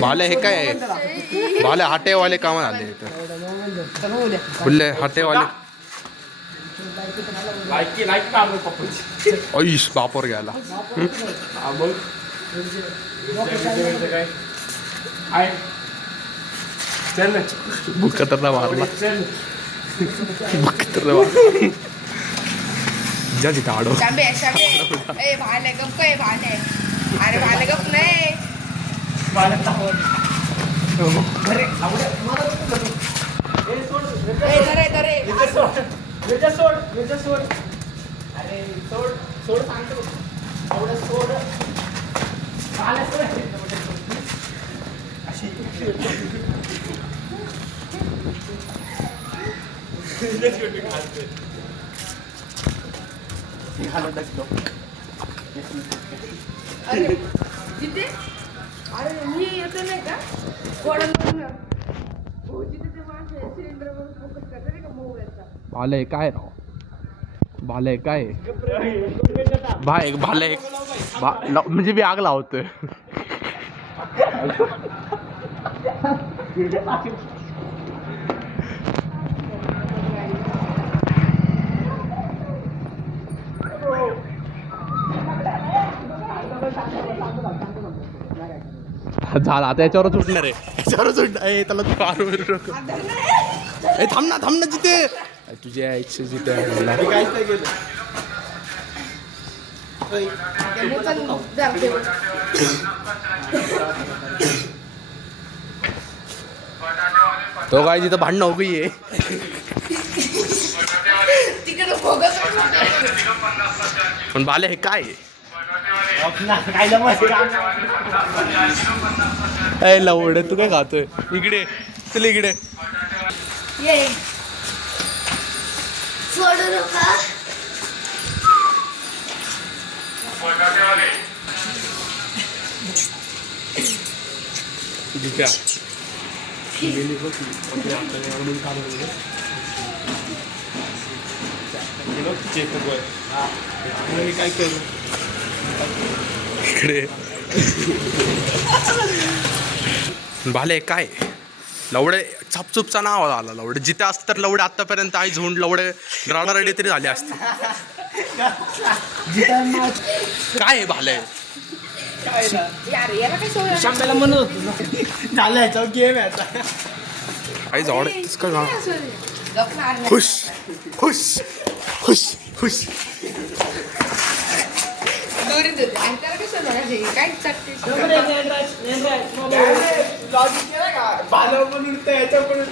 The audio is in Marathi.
भाले हे काय आहे भाले हाटेवाले कामा आले बोलले हाटेवाले ऐश बापर घ्यायला बुकतरला मारला बुकतरला मारला जा तिथं आडो भाले गप काय भाले अरे भाले गप नाही जिथे अरे मी येतो नाही का भाले काय राव भाले काय भाई भाले म्हणजे मी आग लावतोय झाला आता याच्यावरच उठणार आहे याच्यावरच उठणार त्याला थांब ना जिथे तुझ्या इच्छा जिथे तो काय तिथं भांडणं हो गई आहे पण बाले हे काय लवड तू काय खातोय इकडे चल इकडे काय करू इकडे भाले काय लवडे छपचुपचा नाव आला लवडे जिथे असत तर लवडे आतापर्यंत आई झोंड लवडे रडारडी तरी झाले असते काय भाले म्हणत होतो झालं याच्यावर गेम आहे आता आई जवळ का खुश खुश खुश खुश काय म्हणून याच्या पण